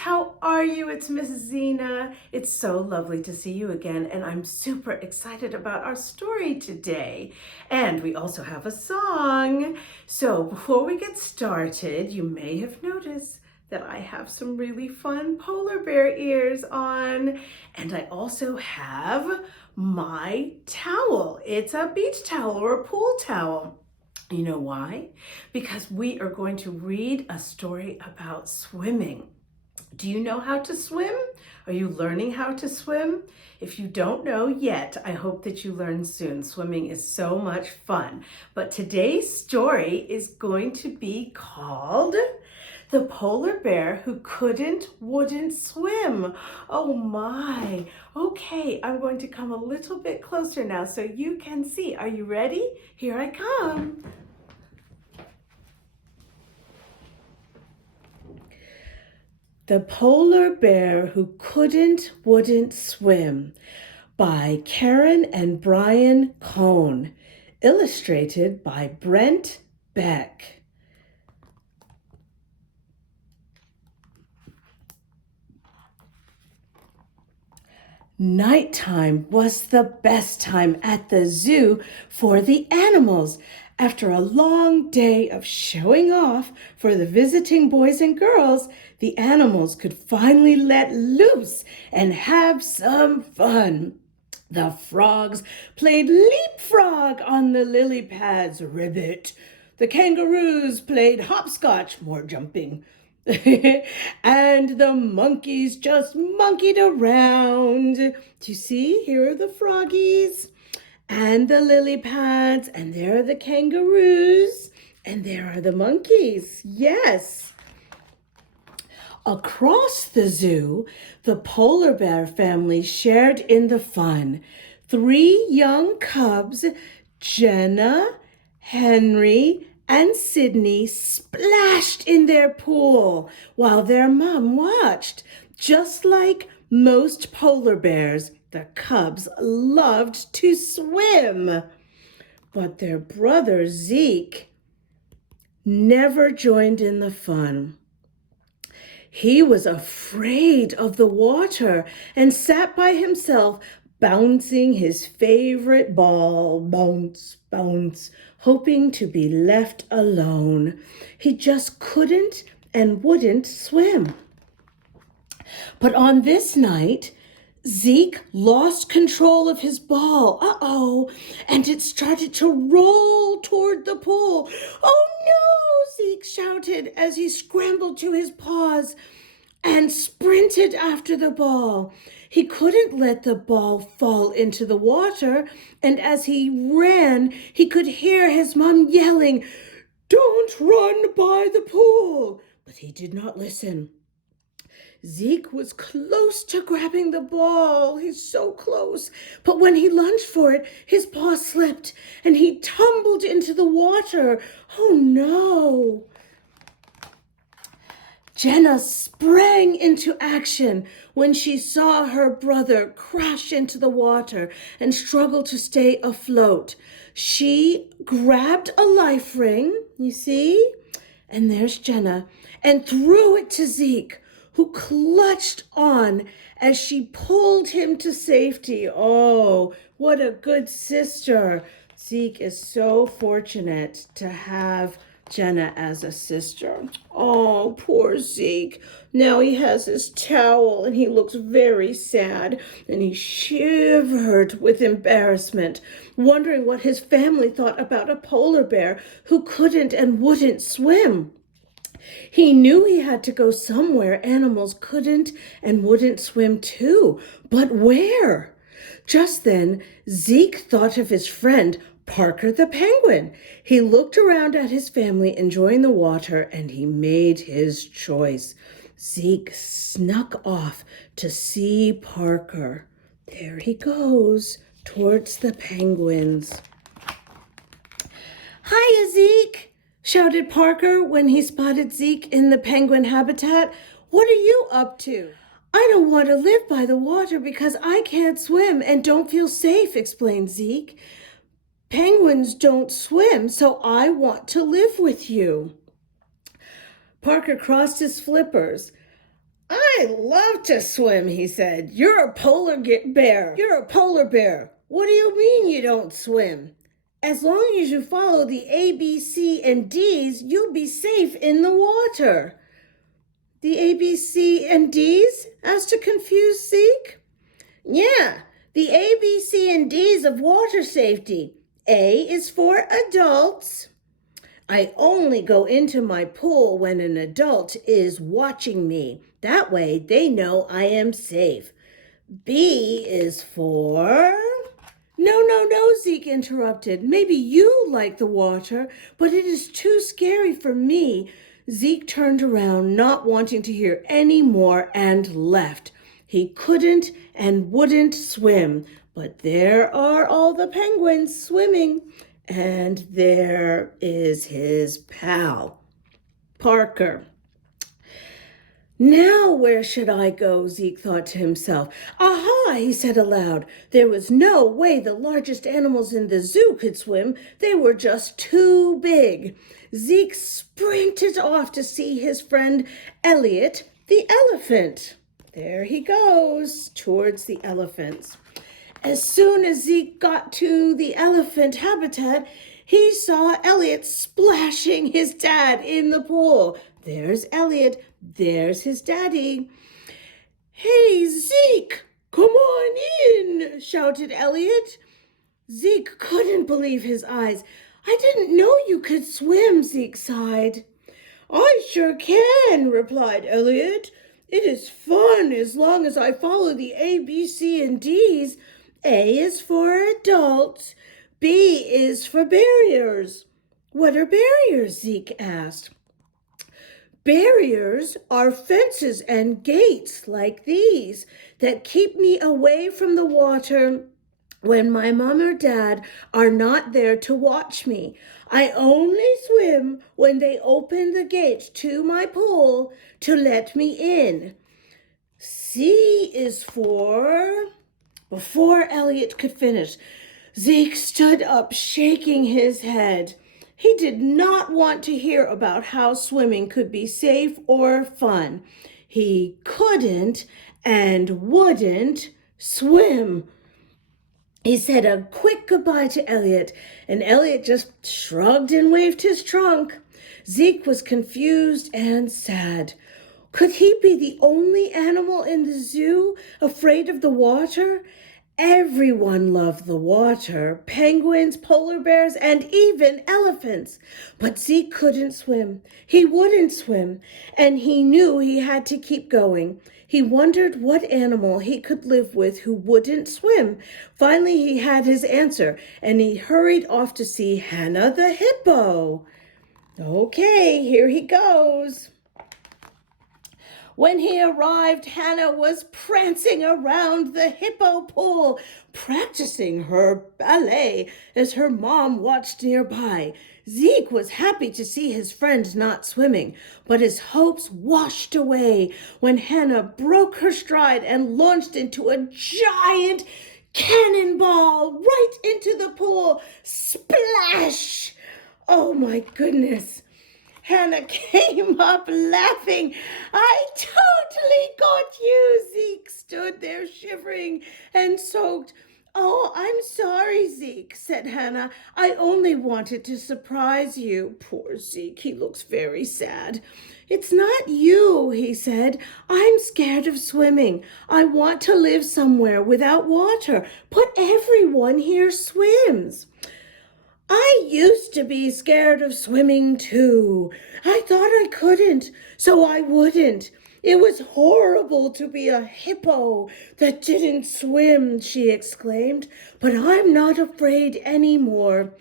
how are you? It's Miss Zena. It's so lovely to see you again, and I'm super excited about our story today. And we also have a song. So before we get started, you may have noticed that I have some really fun polar bear ears on, and I also have my towel. It's a beach towel or a pool towel. You know why? Because we are going to read a story about swimming. Do you know how to swim? Are you learning how to swim? If you don't know yet, I hope that you learn soon. Swimming is so much fun. But today's story is going to be called The Polar Bear Who Wouldn't Swim. Oh my. Okay, I'm going to come a little bit closer now so you can see. Are you ready? Here I come. The Polar Bear Who Wouldn't Swim by Karen and Brian Cohn, illustrated by Brent, Beck. Nighttime was the best time at the zoo for the animals. After a long day of showing off for the visiting boys and girls, the animals could finally let loose and have some fun. The frogs played leapfrog on the lily pads, ribbit. The kangaroos played hopscotch, more jumping. And the monkeys just monkeyed around. Do you see? Here are the froggies and the lily pads, and there are the kangaroos, and there are the monkeys. Yes. Across the zoo, the polar bear family shared in the fun. 3 young cubs, Zena, Henry, and Sydney, splashed in their pool while their mom watched. Just like most polar bears, the cubs loved to swim. But their brother Zeke never joined in the fun. He was afraid of the water and sat by himself, bouncing his favorite ball, bounce, bounce, hoping to be left alone. He just couldn't and wouldn't swim. But on this night, Zeke lost control of his ball. And it started to roll toward the pool. Oh no, Zeke shouted as he scrambled to his paws and sprinted after the ball. He couldn't let the ball fall into the water, and as he ran, he could hear his mom yelling, "Don't run by the pool!" But he did not listen. Zeke was close to grabbing the ball. He's so close. But when he lunged for it, his paw slipped and he tumbled into the water. Oh no! Zena sprang into action when she saw her brother crash into the water and struggle to stay afloat. She grabbed a life ring, you see, and there's Zena, and threw it to Zeke, who clutched on as she pulled him to safety. Oh, what a good sister. Zeke is so fortunate to have Zena as a sister. Oh, poor Zeke. Now he has his towel and he looks very sad and he shivered with embarrassment, wondering what his family thought about a polar bear who couldn't and wouldn't swim. He knew he had to go somewhere animals couldn't and wouldn't swim too, but where? Just then, Zeke thought of his friend, Parker the penguin. He looked around at his family enjoying the water and he made his choice. Zeke snuck off to see Parker. There he goes towards the penguins. "Hiya, Zeke!" shouted Parker when he spotted Zeke in the penguin habitat. "What are you up to?" "I don't want to live by the water because I can't swim and don't feel safe," explained Zeke. "Penguins don't swim, so I want to live with you." Parker crossed his flippers. I love to swim, he said. You're a polar bear. You're a polar bear. What do you mean you don't swim? As long as you follow the A, B, C, and D's, you'll be safe in the water. The A, B, C, and D's? Asked a confused Zeke. Yeah, the A, B, C, and D's of water safety. A is for adults. I only go into my pool when an adult is watching me. That way they know I am safe. B is for... No, Zeke interrupted. Maybe you like the water, but it is too scary for me. Zeke turned around, not wanting to hear any more, and left. He couldn't and wouldn't swim, but there are all the penguins swimming. And there is his pal, Parker. Now where should I go? Zeke thought to himself. Aha, he said aloud. There was no way the largest animals in the zoo could swim. They were just too big. Zeke sprinted off to see his friend Elliot, the elephant. There he goes, towards the elephants. As soon as Zeke got to the elephant habitat, he saw Elliot splashing his dad in the pool. There's Elliot. There's his daddy. Hey, Zeke, come on in, shouted Elliot. Zeke couldn't believe his eyes. I didn't know you could swim, Zeke sighed. I sure can, replied Elliot. It is fun as long as I follow the A, B, C, and D's. A is for adults. B is for barriers. What are barriers? Zeke asked. Barriers are fences and gates like these that keep me away from the water when my mom or dad are not there to watch me. I only swim when they open the gate to my pool to let me in. C is for... Before Elliot could finish, Zeke stood up, shaking his head. He did not want to hear about how swimming could be safe or fun. He couldn't and wouldn't swim. He said a quick goodbye to Elliot, and Elliot just shrugged and waved his trunk. Zeke was confused and sad. Could he be the only animal in the zoo afraid of the water? Everyone loved the water, penguins, polar bears, and even elephants. But Zeke couldn't swim. He wouldn't swim, and he knew he had to keep going. He wondered what animal he could live with who wouldn't swim. Finally, he had his answer, and he hurried off to see Hannah the hippo. Okay, here he goes. When he arrived, Hannah was prancing around the hippo pool, practicing her ballet as her mom watched nearby. Zeke was happy to see his friend not swimming, but his hopes washed away when Hannah broke her stride and launched into a giant cannonball right into the pool. Splash! Oh my goodness. Hannah came up laughing. I totally got you. Zeke stood there shivering and soaked. Oh, I'm sorry, Zeke, said Hannah. I only wanted to surprise you. Poor Zeke, he looks very sad. It's not you, he said. I'm scared of swimming. I want to live somewhere without water, but everyone here swims. I used to be scared of swimming too. I thought I couldn't, so I wouldn't. It was horrible to be a hippo that didn't swim, she exclaimed. But I'm not afraid anymore.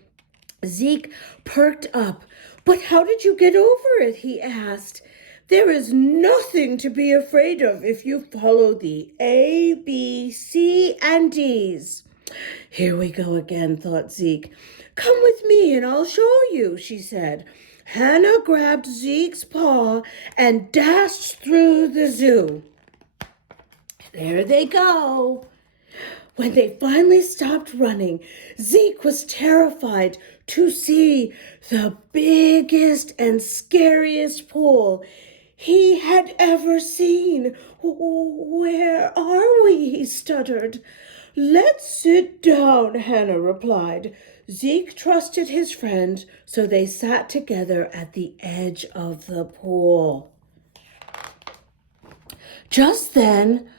Zeke perked up. But how did you get over it? He asked. There is nothing to be afraid of if you follow the A, B, C, and D's. Here we go again, thought Zeke. Come with me and I'll show you, she said. Hannah grabbed Zeke's paw and dashed through the zoo. There they go. When they finally stopped running, Zeke was terrified to see the biggest and scariest pool he had ever seen. Where are we? He stuttered. Let's sit down, Hannah replied. Zeke trusted his friend, so they sat together at the edge of the pool. Just then,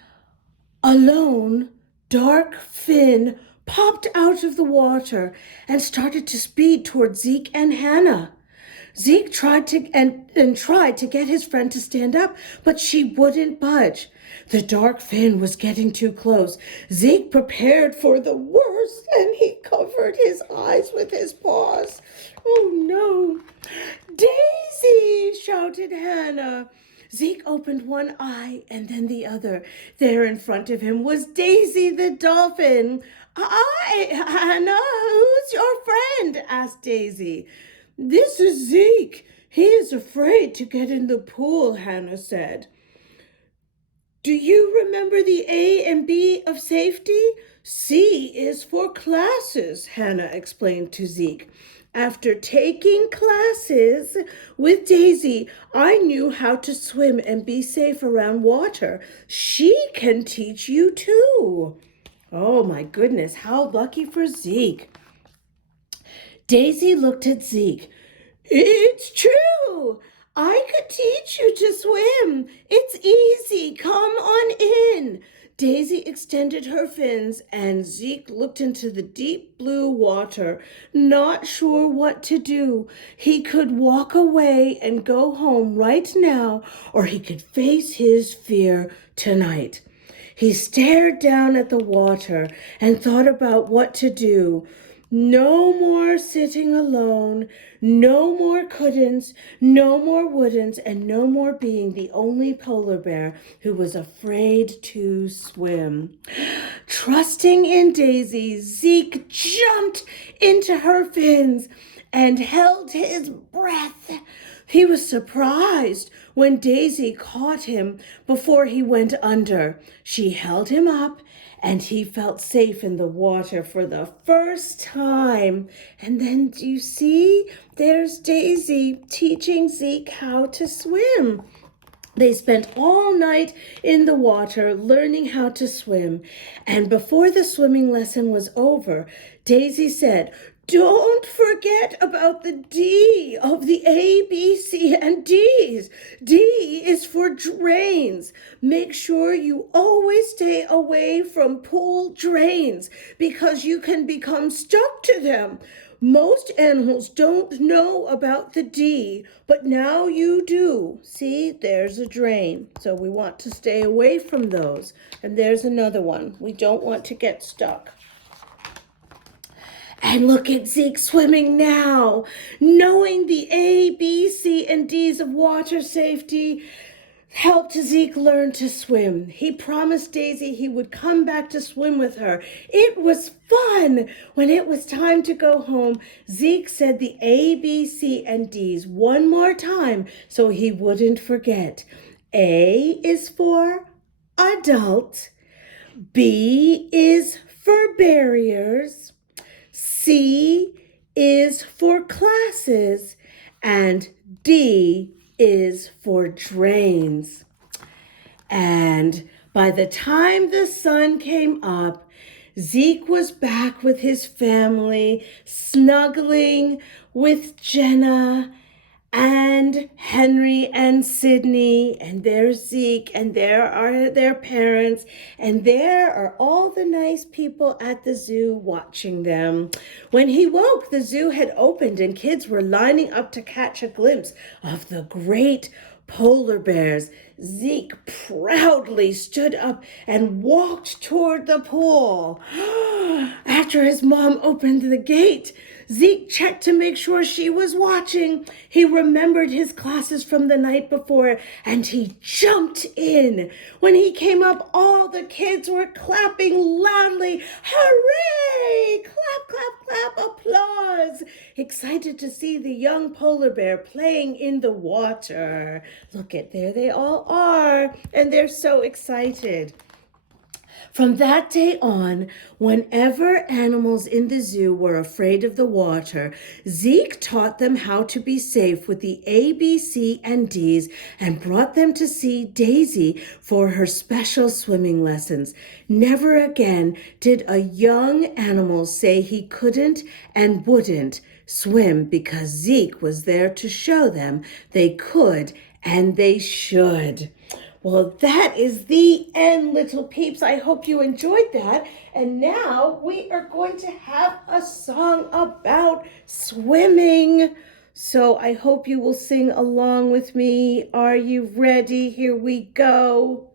a lone, dark fin popped out of the water and started to speed toward Zeke and Hannah. Zeke tried to get his friend to stand up, but she wouldn't budge. The dark fin was getting too close. Zeke prepared for the worst, and he covered his eyes with his paws. Oh no! Daisy! Shouted Hannah. Zeke opened one eye and then the other. There in front of him was Daisy the dolphin. Hi, Hannah, who's your friend? Asked Daisy. This is Zeke. He is afraid to get in the pool, Hannah said. Do you remember the A and B of safety? C is for classes, Hannah explained to Zeke. After taking classes with Daisy, I knew how to swim and be safe around water. She can teach you too. Oh my goodness, how lucky for Zeke. Daisy looked at Zeke. It's true. I could teach you to swim. It's easy. Come on in. Daisy extended her fins and Zeke looked into the deep blue water, not sure what to do. He could walk away and go home right now, or he could face his fear tonight. He stared down at the water and thought about what to do. No more sitting alone, no more couldn'ts, no more wouldn'ts, and no more being the only polar bear who was afraid to swim. Trusting in Daisy, Zeke jumped into her fins and held his breath. He was surprised when Daisy caught him before he went under. She held him up and he felt safe in the water for the first time. And then, do you see? There's Daisy teaching Zeke how to swim. They spent all night in the water learning how to swim. And before the swimming lesson was over, Daisy said, don't forget about the D of the A, B, C, and D's. D is for drains. Make sure you always stay away from pool drains because you can become stuck to them. Most animals don't know about the D, but now you do. See, there's a drain. So we want to stay away from those. And there's another one. We don't want to get stuck. And look at Zeke swimming now. Knowing the A, B, C, and D's of water safety helped Zeke learn to swim. He promised Daisy he would come back to swim with her. It was fun. When it was time to go home, Zeke said the A, B, C, and D's one more time so he wouldn't forget. A is for adult. B is for barriers. C is for classes, and D is for drains. And by the time the sun came up, Zeke was back with his family, snuggling with Jenna and Henry and Sydney, and there's Zeke, and there are their parents, and there are all the nice people at the zoo watching them. When he woke, the zoo had opened and kids were lining up to catch a glimpse of the great polar bears. Zeke proudly stood up and walked toward the pool. After his mom opened the gate, Zeke checked to make sure she was watching. He remembered his classes from the night before and he jumped in. When he came up, all the kids were clapping loudly. Hooray! Clap, clap, clap, applause. Excited to see the young polar bear playing in the water. Look at there they all are and they're so excited. From that day on, whenever animals in the zoo were afraid of the water, Zeke taught them how to be safe with the A, B, C, and D's and brought them to see Daisy for her special swimming lessons. Never again did a young animal say he couldn't and wouldn't swim because Zeke was there to show them they could and they should. Well, that is the end, little peeps. I hope you enjoyed that. And now we are going to have a song about swimming. So I hope you will sing along with me. Are you ready? Here we go.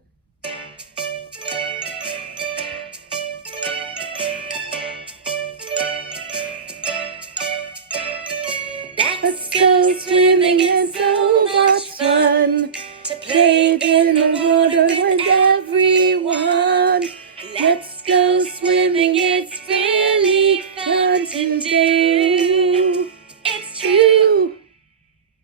Let's go swimming, it's so much fun to play in the water with everyone. Let's go swimming, it's really fun to do. It's true.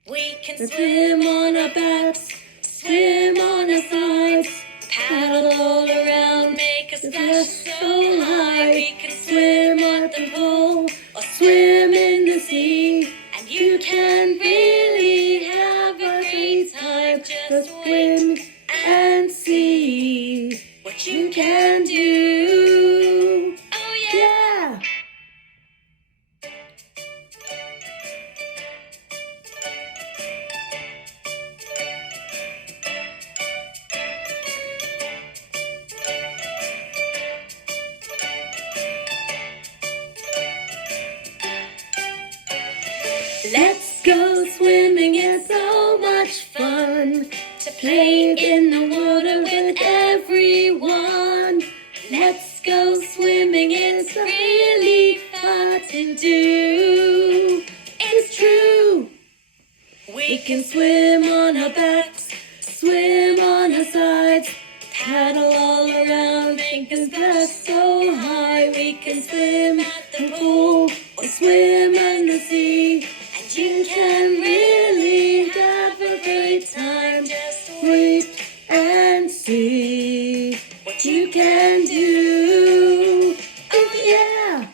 We can swim on our backs, swim on our sides, paddle all around, make a splash so high. We can swim at the pool or swim in the sea. You can really have a great time. Just swim and see what you can do. Oh yeah! Let's go swimming, it's so much fun to play in the water with everyone. Let's go swimming, it's really fun to do. It's true. We can swim on our backs, swim on our sides, paddle all around, make a splash so high. We can swim at the pool or swim in the sea. You can really have a great time. Just wait and see what you can do. Oh yeah!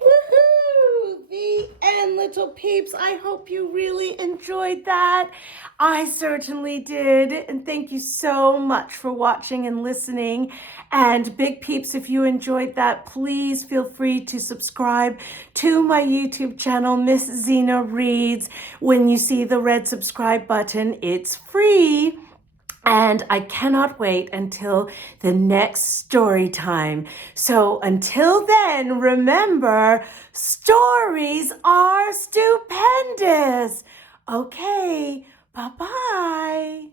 Woohoo! The end, little peeps. I hope you really enjoyed that. I certainly did. And thank you so much for watching and listening. And big peeps, if you enjoyed that, please feel free to subscribe to my YouTube channel, Miss Zena Reads. When you see the red subscribe button, it's free. And I cannot wait until the next story time. So until then, remember, stories are stupendous. Okay, bye-bye.